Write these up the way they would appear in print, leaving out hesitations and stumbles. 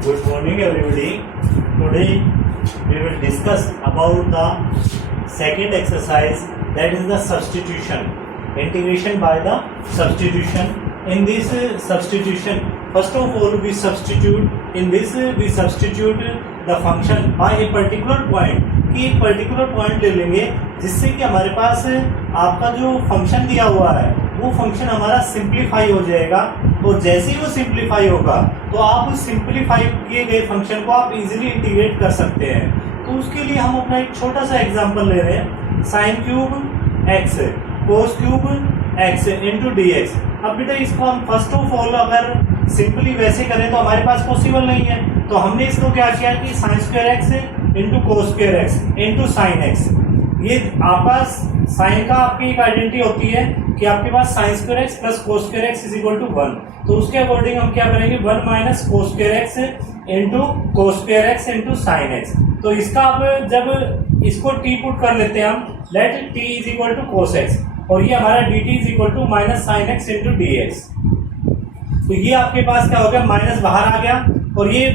Good morning, everybody. Today we will discuss about the second exercise, that is the substitution, integration by the substitution. In this substitution, first of all we substitute the function by a particular point. कि एक particular point ले लेंगे जिससे कि हमारे पास आपका जो function दिया हुआ है वो फंक्शन हमारा सिंप्लीफाई हो जाएगा, और जैसे ही वो सिंप्लीफाई होगा तो आप उस सिंप्लीफाई किए गए फंक्शन को आप इजीली इंटीग्रेट कर सकते हैं। तो उसके लिए हम अपना एक छोटा सा एग्जांपल ले रहे हैं, साइन क्यूब एक्स कोस cube x into D x. अब बेटा इसको हम फर्स्ट ऑफ ऑल अगर सिंपली वैसे करें तो हमारे पास पॉसिबल नहीं है, तो हमने इसको क्या किया कि sign square x into cos square x into sine x. ये आपका साइन का आपकी एक आइडेंटिटी होती है कि आपके पास sine square x plus cos square x is equal to 1, तो उसके अकॉर्डिंग हम क्या करेंगे 1 minus cos square x into cos square x into sine x. तो इसका अब जब इसको टी पुट कर लेते हैं हम, let T is equal to cos X, और ये हमारा D T is equal to minus sine X into D x. तो ये आपके पास क्या हो गया, माइनस बाहर आ गया, और ये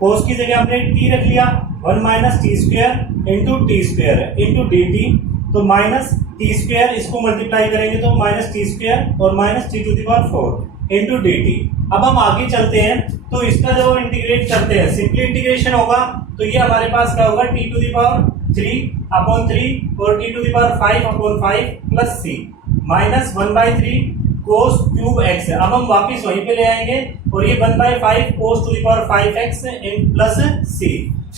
कोस की जगह हमने टी रख लिया, 1 minus T square into T square into D T. तो माइनस टी स्क्वायर इसको मल्टीप्लाई करेंगे तो माइनस टी स्क्वायर और minus T to the power 4 into D T. अब हम आगे चलते हैं तो इसका जब इंटीग्रेट करते हैं सिंपली इंटीग्रेशन होगा, तो ये हमारे पास क्या होगा t to the power 3 upon 3 और t to the power 5 upon 5 plus c minus 1/3 cos cube x. अब हम वापिस वहीं पे ले आएंगे और ये 1/5 cos to the power 5x in plus C.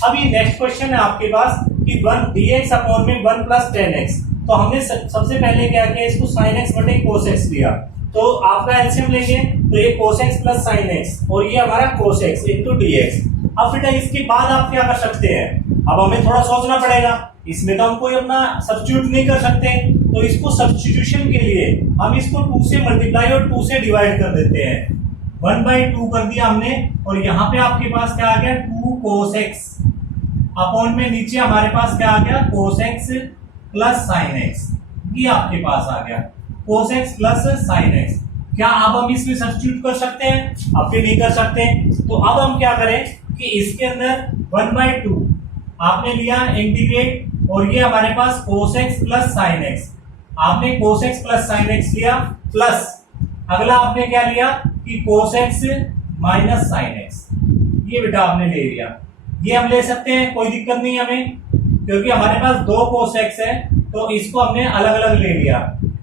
अब ये नेक्स्ट क्वेश्चन है आपके पास कि 1 dx अपॉन में 1 प्लस 10x। तो हमने सबसे पहले क्या किया, इसको sin x बटे cos x लिया, तो आपका एलसीएम लेंगे तो ये cos x plus sin x और ये हमारा cos x इंटू dx। अब बेटा इसके बाद आप क्या कर सकते हैं, अब हमें थोड़ा सोचना पड़ेगा, इसमें तो हम कोई अपना सब्स्टिट्यूट नहीं कर सकते, तो इसको सब्स्टिट्यूशन के लिए हम इसको 2 से मल्टीप्लाई और 2 से डिवाइड कर देते हैं। 1/2 कर दिया हमने, और यहाँ पे आपके पास क्या आ गया 2 cos x अपॉन में नीचे हमारे पास क्या आ गया cos x plus sin x। ये आपके पास आ गया cos x plus sin x। क्या अब हम इसमें सब्स्टिट्यूट कर सकते हैं? अब भी नहीं कर सकते, तो अब हम क्या करें कि इसके अंदर 1/2 आपने लिया इंटीग्रेट, और ये हमारे पास cos x plus sin x, आपने cos x plus sin x लिया, प्लस अगला आपने क्या लिया कि cos x minus sin x। ये बेटा आपने ले लिया, ये हम ले सकते हैं, कोई दिक्कत नहीं हमें, क्योंकि हमारे पास 2 cos x है तो इसको हमने अलग अलग ले लिया।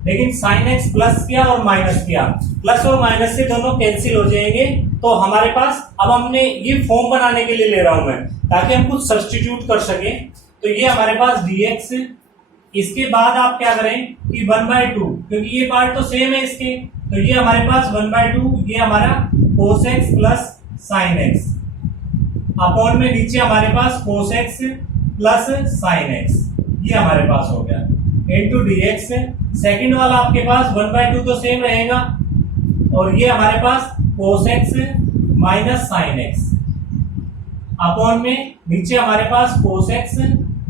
लेकिन sin x प्लस किया और माइनस किया, प्लस और माइनस से दोनों कैंसिल हो जाएंगे, तो हमारे पास अब हमने ये फॉर्म बनाने के लिए ले रहा हूं मैं, ताकि हम कुछ सब्स्टिट्यूट कर सकें। तो ये हमारे पास dx, इसके बाद आप क्या करें कि 1/2, क्योंकि ये पार्ट तो सेम है इसके, तो ये हमारे पास 1/2, ये हमारा cos x plus sin x upon में नीचे हमारे पास cos x plus sin x, ये हमारे पास हो गया इंटू dx। सेकंड वाला आपके पास 1/2 तो सेम रहेगा, और ये हमारे पास cos x minus sin x upon में नीचे हमारे पास cos x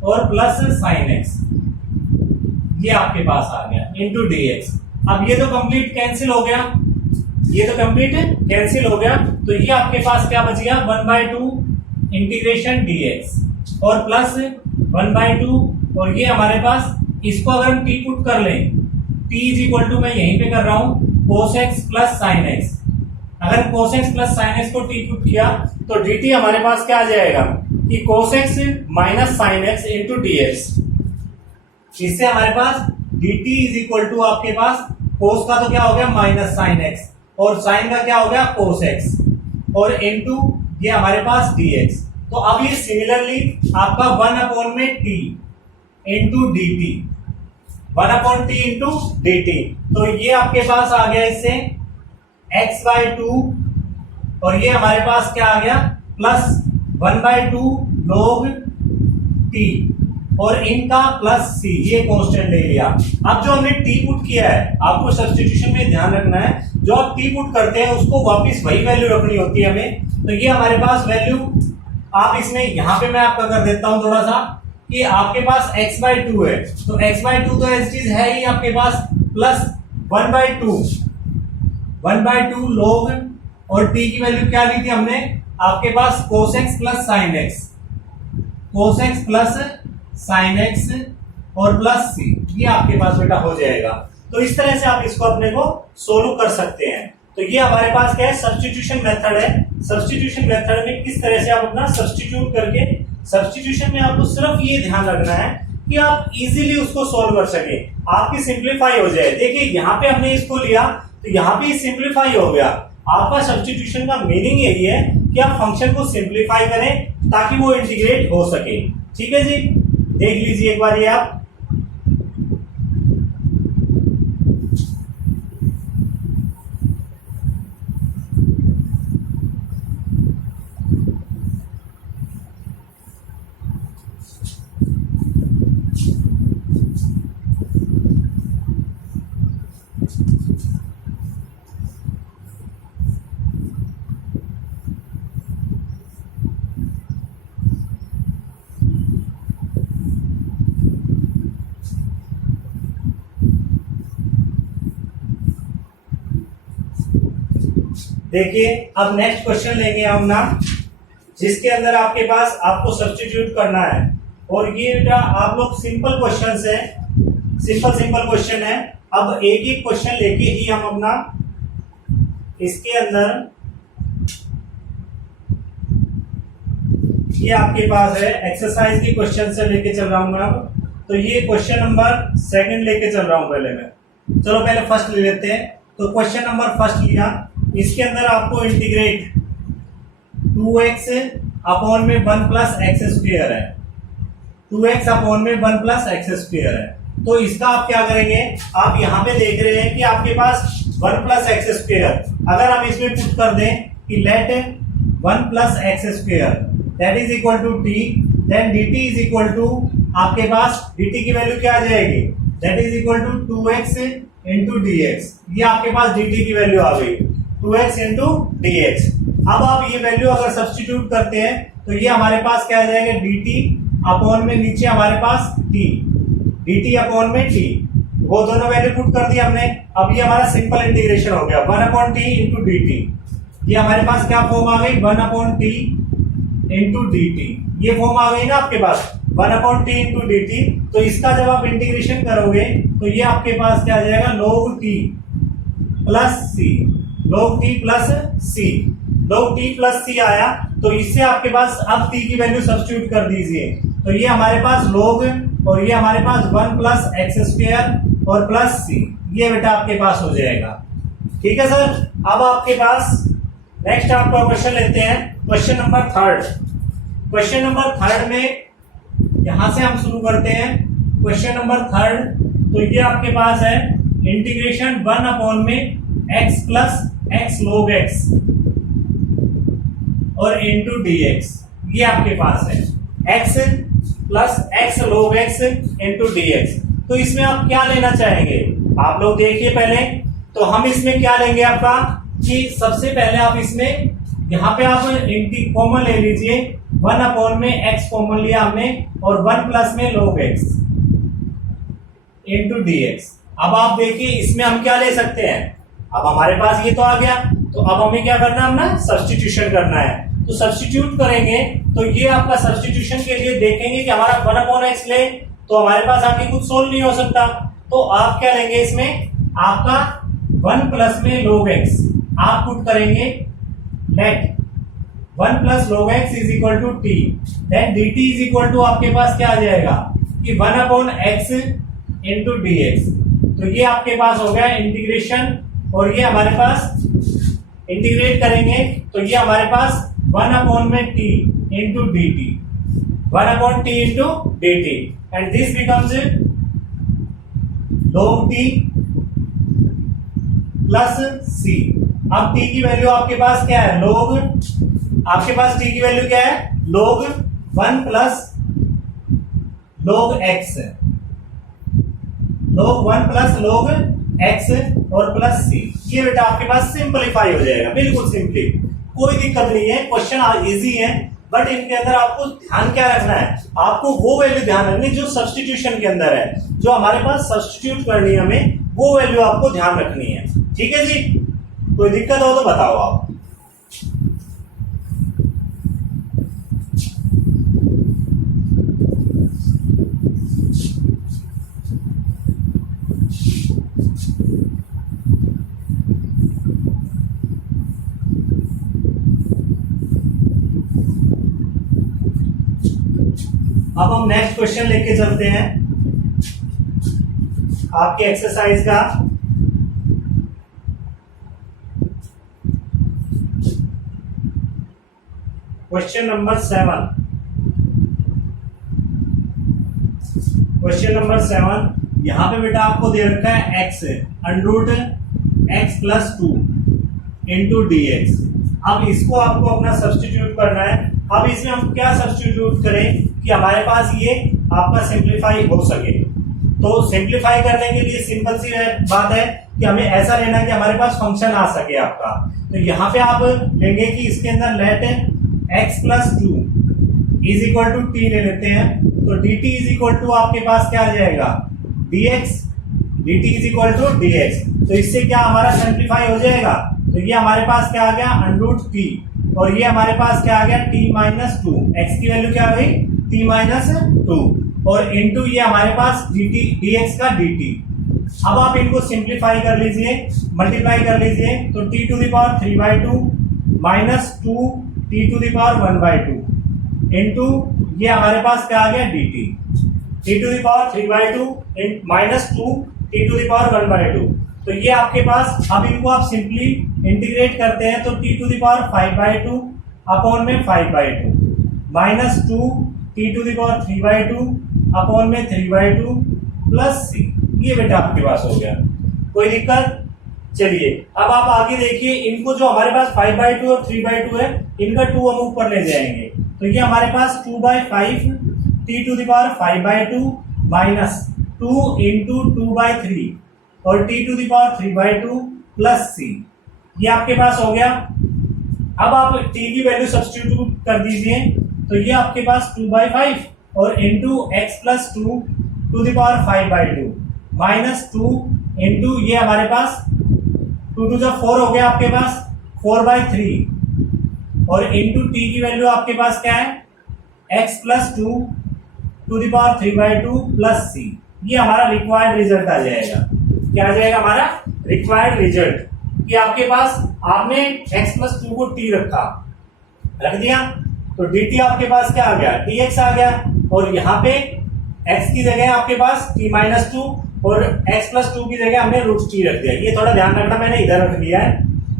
और प्लस sin x, ये आपके पास आ गया इंटू dx। अब ये तो कंप्लीट कैंसिल हो गया, ये तो कंप्लीट कैंसिल हो गया, तो ये आपके पास क्या बच गया 1/2 इंटीग्रेशन dx और प्लस 1/2, और ये हमारे पास इसको अगर हम टी पुट कर लें, t इज इक्वल टू मैं यहीं पे कर रहा हूं cos x plus sin x। अगर cos x plus sin x को टी पुट किया तो dt हमारे पास क्या आ जाएगा कि cos x minus sin x into dx। इससे हमारे पास dt इज इक्वल टू आपके पास cos का तो क्या हो गया माइनस sin x, और sin का क्या हो गया cos x, और इंटू ये हमारे पास dx। तो अब ये सिमिलरली आपका 1 में t into dt, 1 t into dt, तो ये आपके पास आ गया इससे x/2, और ये हमारे पास क्या आ गया प्लस 1/2 log t, और इनका प्लस c, ये कांस्टेंट ले लिया। अब जो हमने t पुट किया है, आपको सब्स्टिट्यूशन में ध्यान रखना है, जो आप t पुट करते हैं उसको वापस वही वैल्यू रखनी होती है हमें। तो ये हमारे पास वैल्यू आप इसमें यहाँ पे मैं आपका कर देता हूं थोड़ा सा, कि आपके पास x/2 है, तो x/2 तो एज चीज है ही आपके पास, प्लस 1/2 log, और t की वैल्यू क्या ली थी हमने आपके पास cos x plus sin x, cos x plus sin x और प्लस c, ये आपके पास बेटा हो जाएगा। तो इस तरह से आप इसको अपने को सोल्व कर सकते हैं। तो ये हमारे पास क्या है, सब्स्टिट्यूशन मेथड है। सब्स्टिट्यूशन मेथड में किस तरह से आप अपना सब्स्टिट्यूट करके, सब्स्टिट्यूशन में आपको सिर्फ ये ध्यान रखना है कि आप इजीली उसको सॉल्व कर सके, आपकी सिंप्लीफाई हो जाए। देखिए यहाँ पे हमने इसको लिया तो यहाँ पे सिंप्लीफाई हो गया। आपका सब्स्टिट्यूशन का मीनिंग यही है कि आप फंक्शन को सिंप्लीफाई करें ताकि वो इंटीग्रेट हो सके। ठीक है जी, देख लीजिए एक बार ये आप। देखिए अब नेक्स्ट क्वेश्चन लेंगे हम ना, जिसके अंदर आपके पास आपको सब्स्टिट्यूट करना है। और ये बेटा आप लोग सिंपल क्वेश्चन है, सिंपल क्वेश्चन है। अब एक एक क्वेश्चन लेके ही हम अपना इसके अंदर, ये आपके पास है एक्सरसाइज की क्वेश्चन से लेके चल रहा हूं मैं अब। तो ये क्वेश्चन नंबर 2 लेके चल रहा हूं पहले मैं। चलो पहले फर्स्ट ले लेते हैं। तो क्वेश्चन नंबर फर्स्ट लिया, इसके अंदर आपको इंटीग्रेट 2x अपॉन में 1 प्लस एक्स स्क्वायर है, 2x अपॉन में 1 प्लस एक्स स्क्वायर है। तो इसका आप क्या करेंगे, आप यहाँ पे देख रहे हैं कि आपके पास 1 प्लस एक्स स्क्वायर, अगर हम इसमें पुट कर दें कि let 1 plus x square that is equal to t, then dt is equal to, आपके पास dt की वैल्यू क्या आ जाएगी, that is equal to 2x into dx। ये आपके पास dt की वैल्यू आ गई 2x इंटू dx। अब आप ये वैल्यू अगर सब्स्टिट्यूट करते हैं तो ये हमारे पास क्या आ जाएगा, dt अपॉन में नीचे हमारे पास t, dt अपॉन में t, वो दोनों वैल्यू पुट कर दी हमने। अब ये हमारा सिंपल इंटीग्रेशन हो गया 1 upon T into D T. ये हमारे पास क्या फॉर्म आ गई, 1 upon T into D T, ये फॉर्म आ गई ना आपके पास 1 upon T into D T. तो इसका जब आप इंटीग्रेशन करोगे तो ये आपके पास क्या आ जाएगा, log t प्लस सी, log t प्लस सी, log t प्लस सी आया। तो इससे आपके पास अब t की वैल्यू सब्स्टिट्यूट कर दीजिए। तो ये हमारे पास log और ये हमारे पास 1 प्लस एक्स स्क्वायर और प्लस सी, ये बेटा आपके पास हो जाएगा। ठीक है सर। अब आपके पास नेक्स्ट आपका क्वेश्चन लेते हैं, क्वेश्चन नंबर 3। क्वेश्चन नंबर 3 में यहां से हम शुरू करते हैं। क्वेश्चन नंबर 3, तो ये आपके पास है इंटीग्रेशन 1 अपॉन में x plus x log x और इंटू dx, ये आपके पास है x plus x log x into dx। तो इसमें आप क्या लेना चाहेंगे, आप लोग देखिए पहले। तो हम इसमें क्या लेंगे आपका, कि सबसे पहले आप इसमें यहाँ पे आप कॉमन ले लीजिए, 1 अपॉन में x कॉमन लिया हमने और 1 प्लस में log x इंटू dx। अब आप देखिए इसमें हम क्या ले सकते हैं, अब हमारे पास ये तो आ गया। तो अब हमें क्या करना है, हमने सब्स्टिट्यूशन करना है। तो सब्स्टिट्यूट करेंगे तो ये आपका सब्स्टिट्यूशन के लिए देखेंगे कि हमारा 1 अपॉन एक्स ले तो हमारे पास आगे कुछ सोल्व नहीं हो सकता। तो आप क्या लेंगे इसमें, आपका 1 प्लस में log x आप पुट करेंगे, let 1 plus log x is equal to t, then dt is equal to आपके पास क्या आ जाएगा कि 1 अपॉन एक्स इंटू dx। तो ये आपके पास हो गया इंटीग्रेशन, और ये हमारे पास इंटीग्रेट करेंगे तो ये हमारे पास 1 अपॉन में t into D T, 1 upon t into D T, and this becomes log t plus c। अब t की वैल्यू आपके पास क्या है, log, आपके पास t की वैल्यू क्या है, log 1 plus log x, log 1 plus log x और प्लस c। ये बेटा आपके पास सिंपलीफाई हो जाएगा, बिल्कुल सिंपली, कोई दिक्कत नहीं है। क्वेश्चन इजी है, बट इनके अंदर आपको ध्यान क्या रखना है, आपको वो वैल्यू ध्यान रखनी जो सब्स्टिट्यूशन के अंदर है, जो हमारे पास सब्स्टिट्यूट करनी है हमें, वो वैल्यू आपको ध्यान रखनी है। ठीक है जी, कोई दिक्कत हो तो बताओ आप। अब हम नेक्स्ट क्वेश्चन लेके चलते हैं आपके एक्सरसाइज का। Question number 7। क्वेश्चन नंबर 7, यहां पे बेटा आपको दे रखा है x under root x plus 2 into D x. अब इसको आपको अपना सब्सटीट्यूट करना है। अब इसमें हम क्या सब्सटीट्यूट करें कि हमारे पास ये आपका सिंप्लीफाई हो सके। तो सिंप्लीफाई करने के लिए सिंपल सी बात है कि हमें ऐसा लेना है कि हमारे पास फंक्शन आ सके आपका। तो यहाँ पे आप लेंगे कि इसके अंदर let x plus 2 is equal to t ले लेते हैं। तो d T is equal to आपके पास क्या आ जाएगा, dx, dt is equal to dx। तो इससे क्या हमारा सिंप्लीफाई हो जाएगा। तो ये हमारे पास क्या आ गया अंडरूट टी, और ये हमारे पास क्या आ गया t माइनस 2। x की वैल्यू क्या आ गई t माइनस 2, और इनटू ये हमारे पास dt dx का dt। अब आप इनको सिंप्लीफाई कर लीजिए, मल्टीप्लाई कर लीजिए। तो t to the power 3/2 minus 2 t to the power 1/2 into ये हमारे पास क्या आ गया dt, t to the power 3/2 minus 2 t to the power 1/2। तो ये आपके पास, अब इनको आप सिंपली इंटीग्रेट करते हैं तो t to the power 5/2 upon में 5/2 minus 2 t to the power 3/2 upon में 3/2 प्लस c। ये बेटा आपके पास हो गया, कोई दिक्कत। चलिए अब आप आगे देखिए, इनको जो हमारे पास 5/2 और 3/2 है, इनका 2 हम ऊपर ले जाएंगे। तो ये हमारे पास 2/5 t to the power 5/2 minus 2 into 2/3 और t to the power 3/2 plus c। ये आपके पास हो गया। अब आप t की वैल्यू सब्स्टिट्यूट कर दीजिए। तो ये आपके पास 2/5 और into x plus 2 to the power 5/2 minus 2 into ये हमारे पास 2 टू 4 हो गया आपके पास 4/3 और इंटू t की वैल्यू आपके पास क्या है x plus 2 to the power 3/2 plus c। ये हमारा रिक्वायर्ड रिजल्ट आ जाएगा। क्या आ जाएगा हमारा रिक्वायर्ड रिजल्ट, कि आपके पास आपने x प्लस 2 को t रख दिया, तो dt आपके पास क्या आ गया dx आ गया, और यहाँ पे x की जगह आपके पास t माइनस 2 और x प्लस 2 की जगह हमने रूट t रख दिया। ये थोड़ा ध्यान रखना, मैंने इधर रख दिया है,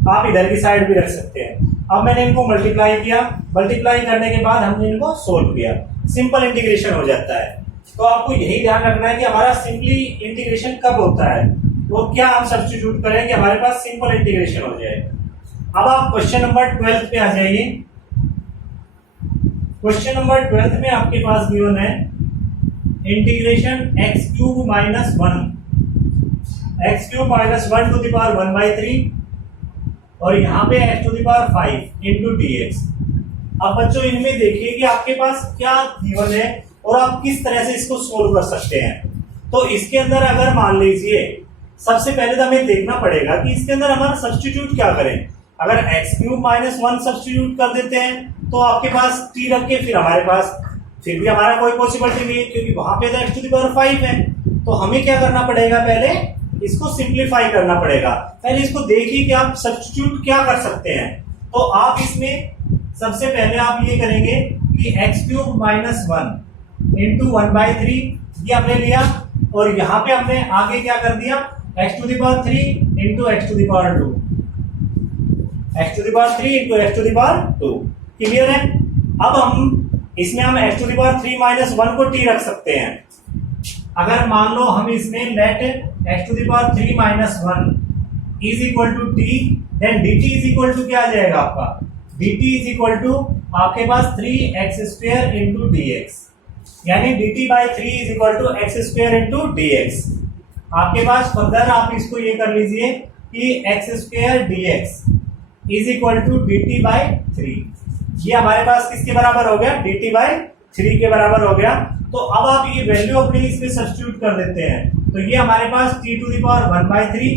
आप इधर की साइड भी रख सकते हैं। अब मैंने इनको मल्टीप्लाई किया, मल्टीप्लाई करने के बाद हमने इनको सोल्व किया, सिंपल इंटीग्रेशन हो जाता है। तो आपको यही ध्यान रखना है कि हमारा सिंपली इंटीग्रेशन कब होता है, वो क्या हम सब्स्टिट्यूट करें कि हमारे पास सिंपल इंटीग्रेशन हो जाए। अब आप क्वेश्चन नंबर 12 पे आ जाइए। क्वेश्चन नंबर 12 में आपके पास गिवन है integration x³ minus 1 x³ minus 1 to the power 1/3 और यहाँ पे x to the power 5 into dx। अब बच्चों इनमें देखिए कि आपके पास क्या गिवन है और आप किस तरह से इसको सोल्व कर सकते हैं। तो इसके अंदर अगर मान लीजिए, सबसे पहले तो हमें देखना पड़ेगा कि इसके अंदर हमारा सब्स्टिट्यूट क्या करें। अगर x³ माइनस 1 सब्स्टिट्यूट कर देते हैं तो आपके पास t रख के फिर हमारे पास फिर भी हमारा कोई पॉसिबिलिटी नहीं है, क्योंकि वहां पे तो x टू द पावर 5 है। तो हमें क्या करना पड़ेगा, पहले इसको सिंप्लीफाई करना पड़ेगा। पहले इसको देखिए कि आप सब्स्टिट्यूट क्या कर सकते हैं। तो आप इसमें सबसे पहले आप ये करेंगे कि x³ माइनस 1 इंटू 1/3 ये हमने लिया, और यहाँ पे हमने आगे क्या कर दिया x to the power 3 into x to the power 2, x to the power 3 into x to the power 2। Clear है। अब हम इसमें हम x to the power 3 minus 1 को t रख सकते हैं। अगर मान लो हम इसमें let x to the power 3 minus 1 is equal to t, then dt is equal to क्या आ जाएगा आपका dt इज इक्वल टू आपके पास 3x² इंटू dx, यानी dt by 3 is equal to x² into dx। आपके पास फर्दर आप इसको ये कर लीजिए कि x² dx is equal to dt by 3। ये हमारे पास किसके बराबर हो गया dt बाई 3 के बराबर हो गया। तो अब आप ये वैल्यू अपनी इसमें सब्स्टिट्यूट कर देते हैं। तो ये हमारे पास t to the power 1/3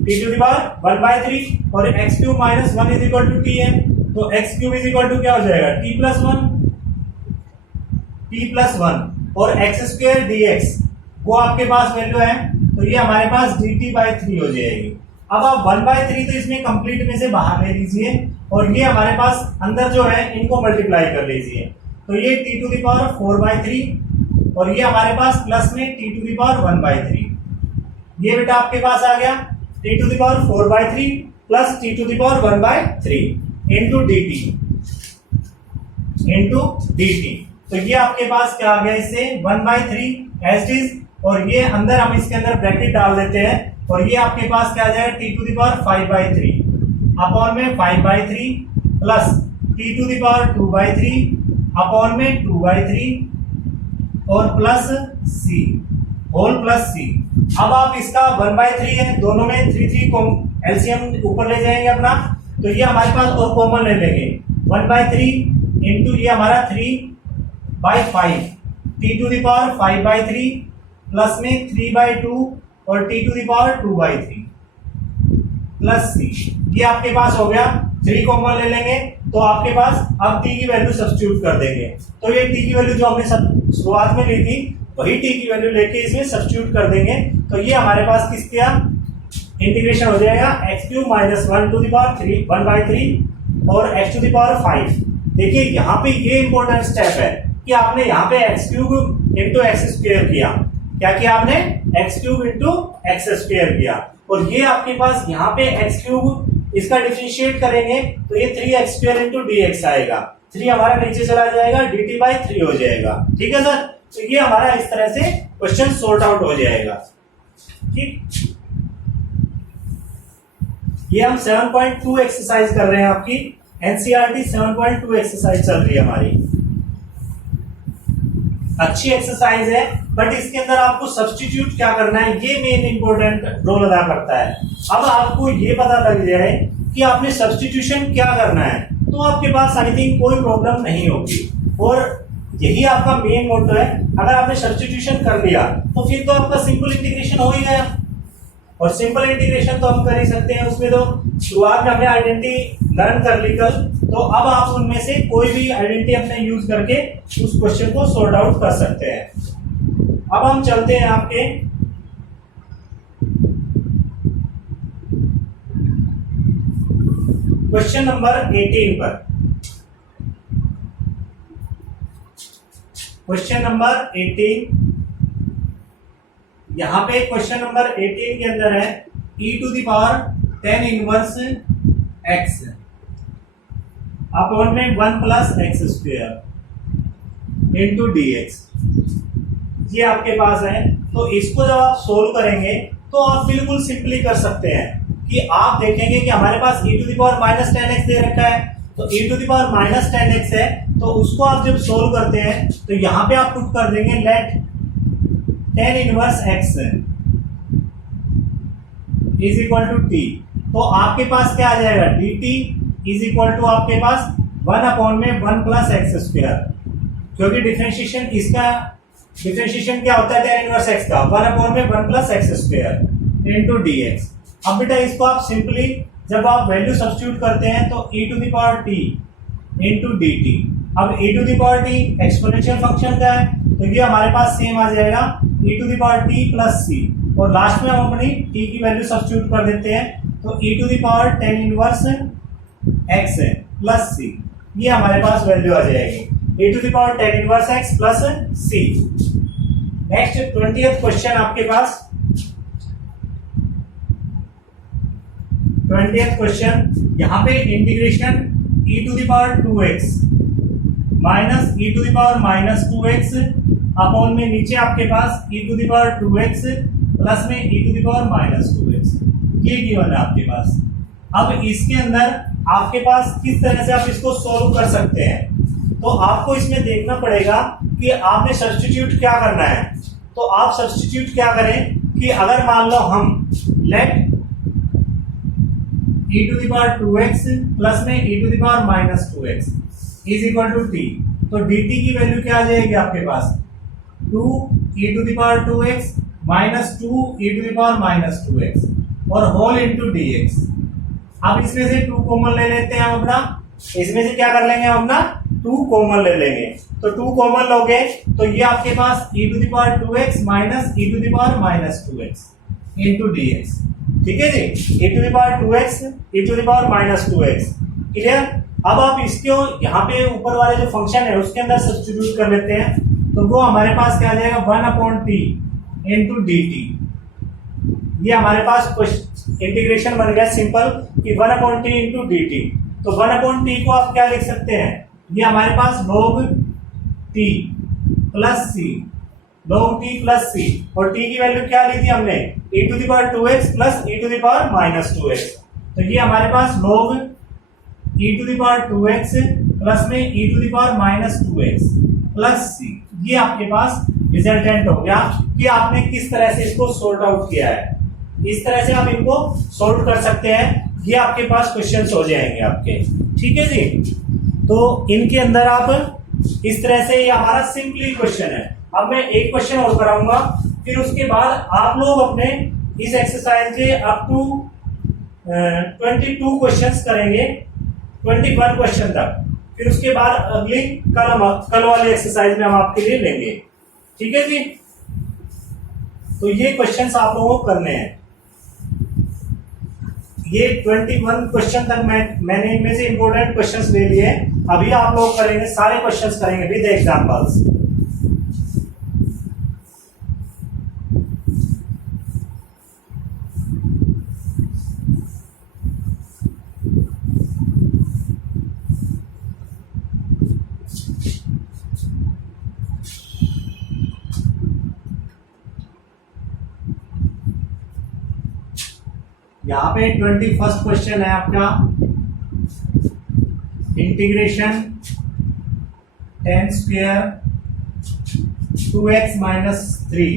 t to the power 1/3 और x³ minus 1 is equal to t है। तो x³ इज इक्वल टू क्या हो जाएगा t प्लस 1 और x² dx वो आपके पास वैल्यू है। तो ये हमारे पास dt बाई 3 हो जाएगी। अब आप 1/3 तो इसमें कंप्लीट में से बाहर ले लीजिए, और ये हमारे पास अंदर जो है इनको मल्टीप्लाई कर लीजिए। तो ये t टू द पावर 4/3 और ये हमारे पास प्लस में t टू द पावर 1/3। ये बेटा आपके पास आ गया t to the power 4/3 plus t to the power 1/3 into dt। तो ये आपके पास क्या आ गया, इससे 1/3 एज इट इज, और ये अंदर हम इसके अंदर ब्रैकेट डाल देते हैं और ये आपके पास क्या आ जाएगा t to the power 5/3 upon में 5/3 plus t to the power 2/3 upon में 2/3 और plus c whole plus c। अब आप इसका 1/3 है, दोनों में 3 को एलसीएम ऊपर ले जाएंगे अपना, तो ये हमारे पास और कॉमन ले लेंगे 1/3 इंटू ये हमारा 3/5 t to the power 5/3 plus में 3/2 और t to the power 2/3 plus c। ये आपके पास हो गया, 3 कॉमन ले लेंगे तो आपके पास अब t की वैल्यू सब्स्टिट्यूट कर देंगे। तो ये t की वैल्यू जो हमने शुरुआत में ली थी वही t की वैल्यू लेके इसमें सब्स्टिट्यूट कर देंगे। तो ये हमारे पास किसका इंटीग्रेशन हो जाएगा x³ minus 1 to the power 1/3 और x टू द पावर 5। देखिए यहाँ पे ये इंपॉर्टेंट स्टेप है कि आपने यहाँ पे x³ इंटू x² किया। क्या किया आपने? x³ इंटू x² किया, और ये आपके पास यहाँ पे x³ इसका डिफरेंशिएट करेंगे तो ये 3x² इंटू dx आएगा, 3 हमारा नीचे चला जाएगा, dt/3 हो जाएगा। ठीक है सर, तो ये हमारा इस तरह से क्वेश्चन सॉर्ट आउट हो जाएगा। ठीक, ये हम 7.2 एक्सरसाइज कर रहे हैं, आपकी एनसीईआरटी 7.2 एक्सरसाइज चल रही है हमारी। अच्छी एक्सरसाइज है, बट इसके अंदर आपको सब्स्टिट्यूट क्या करना है ये मेन इंपॉर्टेंट रोल अदा करता है। अब आपको ये पता लग जाए कि आपने सब्स्टिट्यूशन क्या करना है तो आपके पास आई थिंक कोई प्रॉब्लम नहीं होगी, और यही आपका मेन मोटो है। अगर आपने सब्स्टिट्यूशन कर लिया तो फिर तो आपका सिंपल इंटीग्रेशन हो ही गया, और सिंपल इंटीग्रेशन तो हम कर ही सकते हैं। उसमें तो शुरुआत में हमने आइडेंटिटी लर्न कर ली कल, तो अब आप उनमें से कोई भी आइडेंटिटी अपने यूज करके उस क्वेश्चन को सॉर्ट आउट कर सकते हैं। अब हम चलते हैं आपके क्वेश्चन नंबर 18 पर। क्वेश्चन नंबर 18, यहां पे क्वेश्चन नंबर 18 के अंदर है e to the power 10 inverse x upon में 1 प्लस x² इंटू dx। ये आपके पास है, तो इसको जब आप सोल्व करेंगे तो आप बिल्कुल सिंपली कर सकते हैं कि आप देखेंगे कि हमारे पास e to the power minus 10x दे रखा है, तो e to the power minus 10x है, तो उसको आप जब सोल्व करते हैं तो यहाँ पे आप पुट कर देंगे let 10 inverse x is equal to t। तो आपके पास क्या आ जाएगा, dt इज इक्वल टू आपके पास 1 अपॉन में 1 प्लस x², क्योंकि डिफरेंशिएशन इसका डिफरेंशिएशन क्या होता है 10 इनवर्स x का, 1 अपॉन में 1 प्लस x² इंटू dx। अब बेटा इसको आप सिंपली जब आप वैल्यू सब्स्टिट्यूट करते हैं तो e to the power t into dt। अब e to the power t exponential function का है, तो ये हमारे पास सेम आ जाएगा e to the power t plus c, और लास्ट में हम अपनी t की वैल्यू सब्स्टिट्यूट कर देते हैं, तो e to the power 10 inverse x plus c, ये हमारे पास वैल्यू आ जाएगी e to the power 10 inverse x plus c। Next 20th question आपके पास, 20th क्वेश्चन, यहाँ पे integration e to the power 2x minus e to the power minus 2x upon में नीचे आपके पास e to the power 2x plus में e to the power minus 2x, ये गिवन है आपके पास। अब इसके अंदर आपके पास किस तरह से आप इसको सॉल्व कर सकते हैं, तो आपको इसमें देखना पड़ेगा कि आपने सब्स्टिट्यूट क्या करना है। तो आप सब्स्टिट्यूट क्या करें कि अगर मान लो हम let e to the power 2x plus में e to the power minus 2x is equal to t, तो dt की वैल्यू क्या आ जाएगी आपके पास 2 e to the power 2x minus 2 e to the power minus 2x और whole into dx। अब इसमें से 2 कॉमन ले लेते हैं हम अपना, इसमें से क्या कर लेंगे हम अपना 2 कॉमन ले लेंगे, तो 2 कॉमन लोगे तो ये आपके पास e to the power 2x minus e to the power minus 2x into dx। ठीक है जी, e to the power 2x e to the power minus 2x, clear. अब आप इसको यहाँ पे ऊपर वाले जो फंक्शन है उसके अंदर सब्स्टिट्यूट कर लेते हैं, तो वो हमारे पास क्या आ जाएगा 1/t इंटू डी टी। ये हमारे पास इंटीग्रेशन बन गया सिंपल कि 1/t इंटू डी टी। तो 1/t को आप क्या लिख सकते हैं, ये हमारे पास log t प्लस सी, log t प्लस सी, और t की वैल्यू क्या ली थी हमने e⁻2x प्लस e⁻²x। तो ये हमारे पास log e⁻2x प्लस में e⁻²x प्लस सी, ये आपके पास रिजल्टेंट हो गया कि आपने किस तरह से इसको सॉर्ट आउट किया है। इस तरह से आप इनको सॉल्व कर सकते हैं, ये आपके पास क्वेश्चंस हो जाएंगे आपके, ठीक है जी। तो इनके अंदर आप इस तरह से, ये हमारा सिंपली क्वेश्चन है। अब मैं एक क्वेश्चन और कराऊंगा, फिर उसके बाद आप लोग अपने इस एक्सरसाइज के अप टू 22 क्वेश्चंस करेंगे, 21 क्वेश्चन तक। फिर उसके बाद अगली कल वाली एक्सरसाइज में हम आपके लिए लेंगे, ठीक है जी। तो ये क्वेश्चंस आप लोगों को करने हैं। ये 21 क्वेश्चन तक मैंने इनमें से इंपॉर्टेंट क्वेश्चंस ले लिए। अभी आप लोग करेंगे, सारे क्वेश्चंस करेंगे विद एग्जांपल्स। यहाँ पे 21st क्वेश्चन है आपका, integration tan square 2x - 3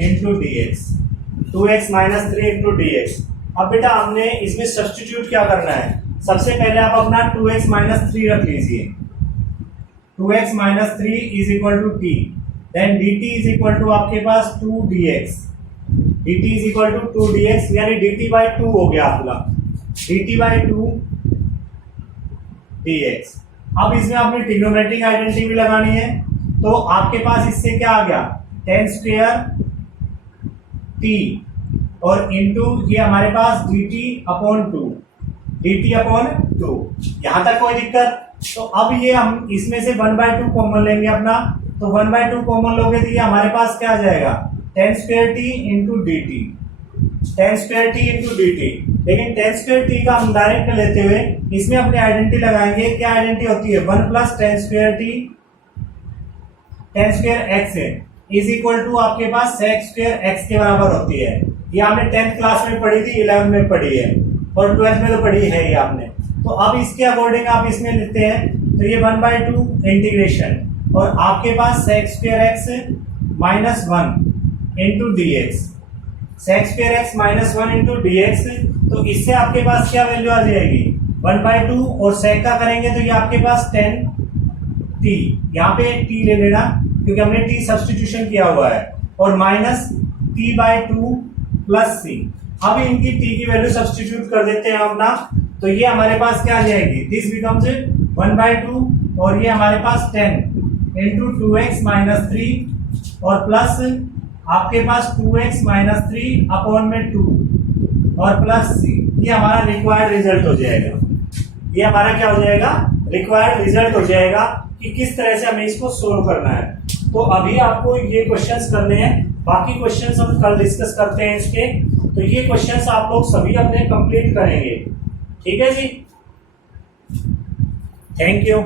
into D x, 2x - 3 into D x. अब बेटा हमने इसमें सब्स्टिट्यूट क्या करना है, सबसे पहले आप अपना 2x - 3 रख लीजिए, 2x - 3 is equal to t, then d T is equal to आपके पास 2dx, dt is equal to 2dx, यानी dt/2 हो गया आपका, dt/2 dx। अब इसमें आपने ट्रिग्नोमेट्रिक आइडेंटिटी भी लगानी है, तो आपके पास इससे क्या आ गया tan स्क्वायर t और इंटू ये हमारे पास dt/2, dt/2। यहां तक कोई दिक्कत? तो अब ये हम इसमें से 1/2 कॉमन लेंगे अपना, तो 1/2 कॉमन लोगे तो ये हमारे पास क्या आ जाएगा tan square t into D T, tan square t into D T. लेकिन tan स्क्वायर t का हम डायरेक्ट लेते हुए इसमें अपनी आइडेंटिटी लगाएंगे। क्या आइडेंटिटी होती है 1 plus tan square t tan square x is equal to आपके पास sec स्क्वायर x के बराबर होती है। ये आपने 10th क्लास में पढ़ी थी, 11 में पढ़ी है और 12th में तो पढ़ी है ये आपने। तो अब इसके अकॉर्डिंग आप इसमें लेते हैं, तो ये 1/2 इंटीग्रेशन और आपके पास sec square x -1 into D x, sec square x -1 into D x. तो इससे आपके पास क्या वैल्यू आ जाएगी 1/2 और सेक का करेंगे तो ये आपके पास 10t, यहाँ पे t ले लेना क्योंकि हमने t सब्स्टिट्यूशन किया हुआ है, और -t/2 प्लस c। अब इनकी t की वैल्यू सब्स्टिट्यूट कर देते हैं अपना, तो ये हमारे पास क्या आ जाएगी, दिस बिकम्स 1/2 और ये हमारे पास 10 इंटू 2x - 3 और प्लस आपके पास 2x - 3 अपॉन में 2 और प्लस c। ये हमारा रिक्वायर्ड रिजल्ट हो जाएगा। ये हमारा क्या हो जाएगा, रिक्वायर्ड रिजल्ट हो जाएगा कि किस तरह से हमें इसको सोल्व करना है। तो अभी आपको ये क्वेश्चंस करने हैं, बाकी क्वेश्चंस हम कल डिस्कस करते हैं इसके। तो ये क्वेश्चंस आप लोग सभी अपने कंप्लीट करेंगे, ठीक है जी। Thank you.